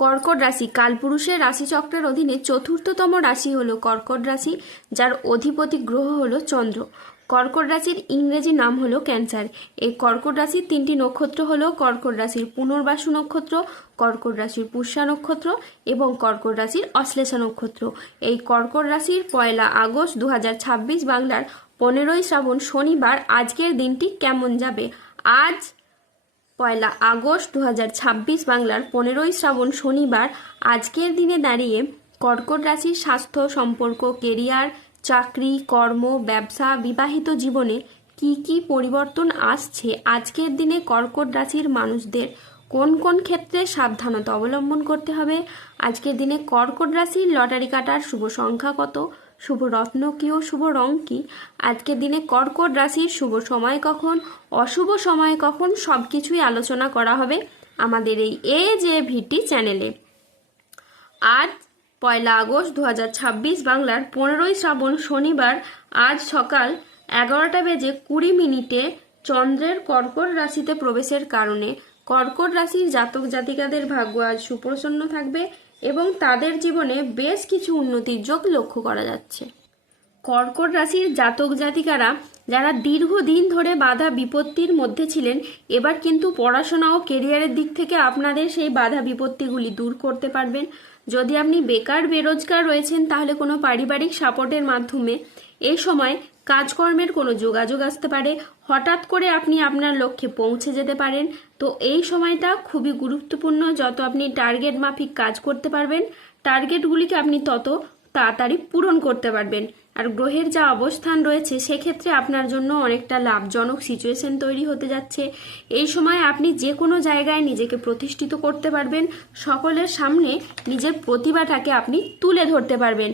কর্কট রাশি কালপুরুষের রাশিচক্রের অধীনে চতুর্থতম রাশি হলো কর্কট রাশি, যার অধিপতি গ্রহ হলো চন্দ্র। কর্কট রাশির ইংরেজি নাম হলো ক্যান্সার। এই কর্কট রাশির তিনটি নক্ষত্র হলো কর্কট রাশির পুনর্বাসু নক্ষত্র, কর্কট রাশির পুষ্যা নক্ষত্র এবং কর্কট রাশির অশ্লেষা নক্ষত্র। এই কর্কট রাশির 1 আগস্ট 2026 বাংলার 15ই শ্রাবণ শনিবার আজকের দিনটি কেমন যাবে? আজ 1 আগস্ট 2026 বাংলার 15ই শ্রাবণ শনিবার আজকের দিনে দাঁড়িয়ে কর্কট রাশির স্বাস্থ্য, সম্পর্ক, কেরিয়ার, চাকরি, কর্ম, ব্যবসা, বিবাহিত জীবনে কি কি পরিবর্তন আসছে, আজকের দিনে কর্কট রাশির মানুষদের কোন কোন ক্ষেত্রে সাবধানতা অবলম্বন করতে হবে, আজকের দিনে কর্কট রাশির লটারি কাটার শুভ সংখ্যা কত, শুভ রত্ন কি ও শুভ রং কি, আজকের দিনে কর্কট রাশির শুভ সময় কখন, অশুভ সময় কখন, সব কিছুই আলোচনা করা হবে আমাদের এই AJVT চ্যানেলে। আজ 1 আগস্ট 2026 বাংলার 15ই শ্রাবণ শনিবার আজ সকাল 11:20 চন্দ্রের কর্কট রাশিতে প্রবেশের কারণে কর্কট রাশির জাতক জাতিকাদের ভাগ্য আজ সুপ্রসন্ন থাকবে এবং তাদের জীবনে বেশ কিছু উন্নতির যোগ লক্ষ্য করা যাচ্ছে। কর্কট রাশির জাতক জাতিকারা যারা দীর্ঘদিন ধরে বাধা বিপত্তির মধ্যে ছিলেন, এবার কিন্তু পড়াশোনা ও কেরিয়ারের দিক থেকে আপনাদের সেই বাধা বিপত্তিগুলি দূর করতে পারবেন। যদি আপনি বেকার বেরোজগার রয়েছেন তাহলে কোনো পারিবারিক সাপোর্টের মাধ্যমে এই সময় কাজকর্মের কোনো যোগাযোগ আসতে পারে, হঠাৎ করে আপনি আপনার লক্ষ্যে পৌঁছে যেতে পারেন। তো এই সময়টা খুবই গুরুত্বপূর্ণ। যত আপনি টার্গেট মাফিক কাজ করতে পারবেন, টার্গেটগুলিকে আপনি তত তাড়াতাড়ি পূরণ করতে পারবেন। আর গ্রহের যা অবস্থান রয়েছে সেক্ষেত্রে আপনার জন্য অনেকটা লাভজনক সিচুয়েশন তৈরি হতে যাচ্ছে। এই সময় আপনি যে কোনো জায়গায় নিজেকে প্রতিষ্ঠিত করতে পারবেন, সকলের সামনে নিজের প্রতিভাটাকে আপনি তুলে ধরতে পারবেন।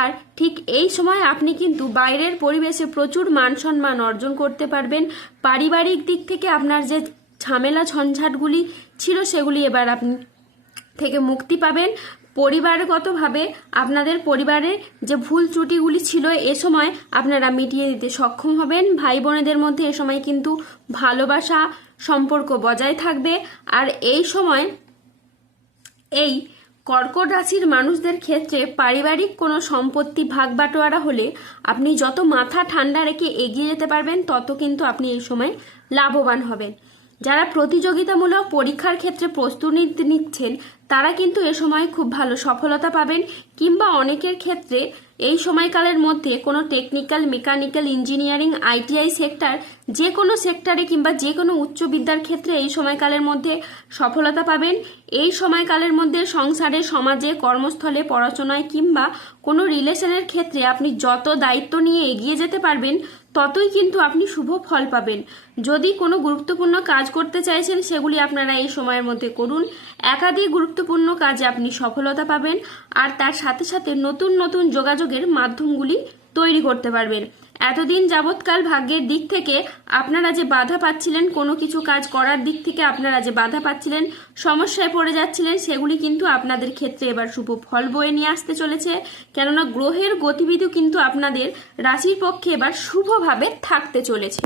আর ঠিক এই সময় আপনি কিন্তু বাইরের পরিবেশে প্রচুর মান সম্মান অর্জন করতে পারবেন। পারিবারিক দিক থেকে আপনার যে ঝামেলা ঝঞ্ঝাটগুলি ছিল সেগুলি এবার আপনি থেকে মুক্তি পাবেন। পরিবারগতভাবে আপনাদের পরিবারের যে ভুল ত্রুটিগুলি ছিল এ সময় আপনারা মিটিয়ে দিতে সক্ষম হবেন। ভাই বোনেদের মধ্যে এ সময় কিন্তু ভালোবাসা সম্পর্ক বজায় থাকবে। আর এই সময় এই কর্কট রাশির মানুষদের ক্ষেত্রে পারিবারিক কোনো সম্পত্তি ভাগ বাটোয়ারা হলে আপনি যত মাথা ঠান্ডা রেখে এগিয়ে যেতে পারবেন তত কিন্তু আপনি এই সময় লাভবান হবেন। যারা প্রতিযোগিতামূলক পরীক্ষার ক্ষেত্রে প্রস্তুতি নিচ্ছেন তারা কিন্তু এ সময় খুব ভালো সফলতা পাবেন, কিংবা অনেকের ক্ষেত্রে এই সময়কালের মধ্যে কোনো technical, mechanical, engineering, ITI sector, যে কোনো সেক্টরে কিংবা যে কোনো উচ্চ বিদ্যার ক্ষেত্রে এই সময়কালের মধ্যে সফলতা পাবেন। এই সময়কালের মধ্যে সংসারে, সমাজে, কর্মস্থলে, পড়াশোনায় কিংবা কোনো রিলেশনের ক্ষেত্রে আপনি যত দায়িত্ব নিয়ে এগিয়ে যেতে পারবেন ততই কিন্তু আপনি শুভ ফল পাবেন। যদি কোনো গুরুত্বপূর্ণ কাজ করতে চাইছেন সেগুলি আপনারা এই সময়ের মধ্যে করুন। একাধিক গুরুত্বপূর্ণ কাজে আপনি সফলতা পাবেন আর তার সাথে সাথে নতুন নতুন যোগাযোগের মাধ্যমগুলি তৈরি করতে পারবেন। এতদিন যাবৎকাল ভাগ্যের দিক থেকে আপনারা যে বাধা পাচ্ছিলেন, কোনো কিছু কাজ করার দিক থেকে আপনারা যে বাধা পাচ্ছিলেন, সমস্যায় পড়ে যাচ্ছিলেন, সেগুলি কিন্তু আপনাদের ক্ষেত্রে এবার শুভ ফল বয়ে নিয়ে আসতে চলেছে। কেননা গ্রহের গতিবিধি কিন্তু আপনাদের রাশির পক্ষে এবার শুভভাবে থাকতে চলেছে।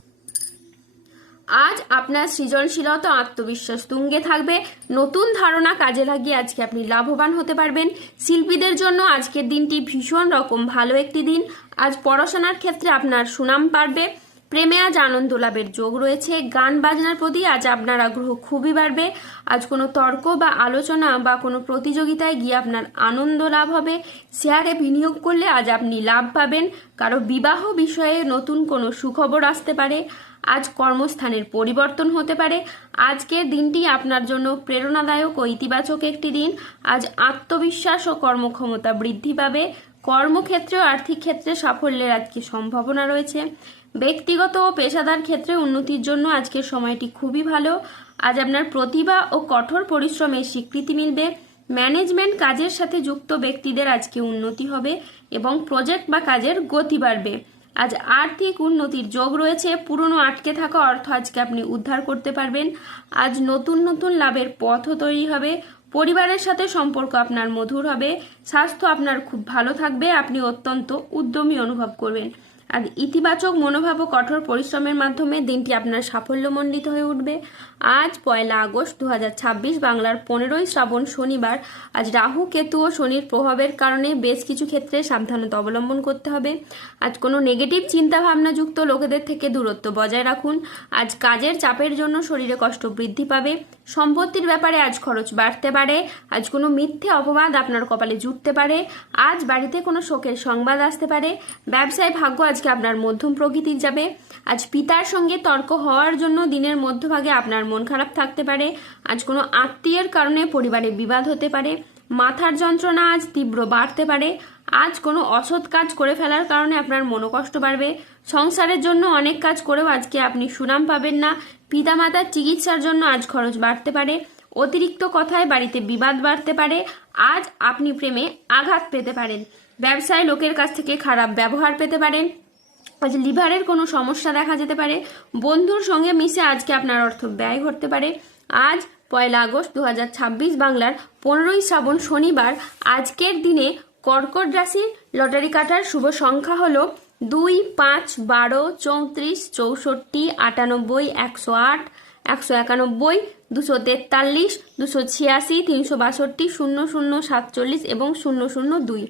আজ আপনার সৃজনশীলতা, আত্মবিশ্বাস তুঙ্গে থাকবে। নতুন ধারণা কাজে লাগিয়ে আজকে আপনি লাভবান হতে পারবেন। শিল্পীদের জন্য আজকের দিনটি ভীষণ রকম ভালো একটি দিন। আজ পড়াশোনার ক্ষেত্রে আপনার সুনাম বাড়বে। প্রেমে আজ আনন্দ লাভের যোগ রয়েছে। গান বাজনার প্রতি আজ আপনার আগ্রহ খুবই বাড়বে। আজ কোনো তর্ক বা আলোচনা বা কোনো প্রতিযোগিতায় গিয়ে আপনার আনন্দ লাভ হবে। শেয়ারে বিনিয়োগ করলে আজ আপনি লাভ পাবেন। কারো বিবাহ বিষয়ে নতুন কোনো সুখবর আসতে পারে। আজ কর্মস্থানের পরিবর্তন হতে পারে। আজকের দিনটি আপনার জন্য প্রেরণাদায়ক ও ইতিবাচক একটি দিন। আজ আত্মবিশ্বাস ও কর্মক্ষমতা বৃদ্ধি পাবে। কর্মক্ষেত্রে ও আর্থিক ক্ষেত্রে সাফল্যের আজকে সম্ভাবনা রয়েছে। ব্যক্তিগত ও পেশাদার ক্ষেত্রে উন্নতির জন্য আজকের সময়টি খুবই ভালো। আজ আপনার প্রতিভা ও কঠোর পরিশ্রমের স্বীকৃতি মিলবে। ম্যানেজমেন্ট কাজের সাথে যুক্ত ব্যক্তিদের আজকে উন্নতি হবে এবং প্রজেক্ট বা কাজের গতি বাড়বে। আজ আর্থিক উন্নতির যোগ রয়েছে। পুরনো আটকে থাকা অর্থ আজকে আপনি উদ্ধার করতে পারবেন। আজ নতুন নতুন লাভের পথও তৈরি হবে। পরিবারের সাথে সম্পর্ক আপনার মধুর হবে। স্বাস্থ্য আপনার খুব ভালো থাকবে। আপনি অত্যন্ত উদ্যমী অনুভব করবেন। আর ইতিবাচক মনোভাব ও কঠোর পরিশ্রমের মাধ্যমে দিনটি আপনার সাফল্যমণ্ডিত হয়ে উঠবে। আজ 1 আগস্ট 2026 বাংলার 15ই শ্রাবণ শনিবার। আজ রাহু কেতু ও শনির প্রভাবের কারণে বেশ কিছু ক্ষেত্রে সাবধানতা অবলম্বন করতে হবে। আজ কোনো নেগেটিভ চিন্তা ভাবনাযুক্ত লোকেদের থেকে দূরত্ব বজায় রাখুন। আজ কাজের চাপের জন্য শরীরে কষ্ট বৃদ্ধি পাবে। সম্পত্তির ব্যাপারে আজ খরচ বাড়তে পারে। আজ কোনো মিথ্যে অপবাদ আপনার কপালে জুটতে পারে। আজ বাড়িতে কোনো শোকের সংবাদ আসতে পারে। ব্যবসায় ভাগ্য আজকে আপনার মধ্যম প্রকৃতির যাবে। আজ পিতার সঙ্গে তর্ক হওয়ার জন্য দিনের মধ্যভাগে আপনার মন খারাপ থাকতে পারে। আজ কোনো আত্মীয়ের কারণে পরিবারে বিবাদ হতে পারে। মাথার যন্ত্রণা আজ তীব্র বাড়তে পারে। আজ কোনো অসৎ কাজ করে ফেলার কারণে আপনার মনোকষ্ট বাড়বে। সংসারের জন্য অনেক কাজ করেও আজকে আপনি সুনাম পাবেন না। পিতামাতার চিকিৎসার জন্য আজ খরচ বাড়তে পারে। অতিরিক্ত কথায় বাড়িতে বিবাদ বাড়তে পারে। আজ আপনি প্রেমে আঘাত পেতে পারেন। ব্যবসায় লোকের কাছ থেকে খারাপ ব্যবহার পেতে পারেন। আজ লিভারের কোনো সমস্যা দেখা যেতে পারে। বন্ধুর সঙ্গে মিশে আজকে আপনার অর্থ ব্যয় ঘটতে পারে। আজ 1 আগস্ট 2026 বাংলার 15ই শ্রাবণ শনিবার। আজকের দিনে কর্কট রাশির লটারি কাটার শুভ সংখ্যা হলো 2, 5, 12, 34, 64, 98, 108, 191, 243, 286, 362, 00, 47 এবং 002।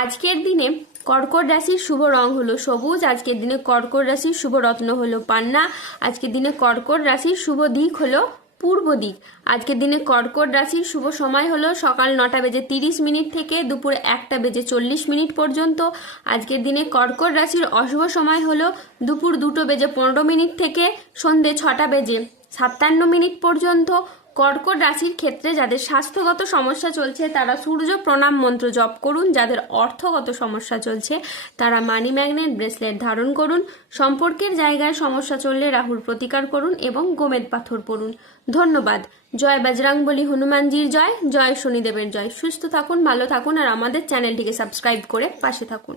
আজকের দিনে কর্কট রাশির শুভ রং হলো সবুজ। আজকের দিনে কর্কট রাশির শুভ রত্ন হলো পান্না। আজকের দিনে কর্কট রাশির শুভ দিক হলো পূর্ব দিক। আজকের দিনে কর্কট রাশির শুভ সময় হলো সকাল 9:30 থেকে দুপুর 1:40 পর্যন্ত। আজকের দিনে কর্কট রাশির অশুভ সময় হলো দুপুর 2:15 থেকে সন্ধে 6:57 পর্যন্ত। কর্কট রাশির ক্ষেত্রে যাদের স্বাস্থ্যগত সমস্যা চলছে তারা সূর্য প্রণাম মন্ত্র জপ করুন। যাদের অর্থগত সমস্যা চলছে তারা মানি ম্যাগনেট ব্রেসলেট ধারণ করুন। সম্পর্কের জায়গায় সমস্যা চললে রাহুর প্রতিকার করুন এবং গোমেদ পাথর পড়ুন। ধন্যবাদ। জয় বজরংবলী হনুমানজির জয়। জয় শনিদেবের জয়। সুস্থ থাকুন, ভালো থাকুন আর আমাদের চ্যানেলটিকে সাবস্ক্রাইব করে পাশে থাকুন।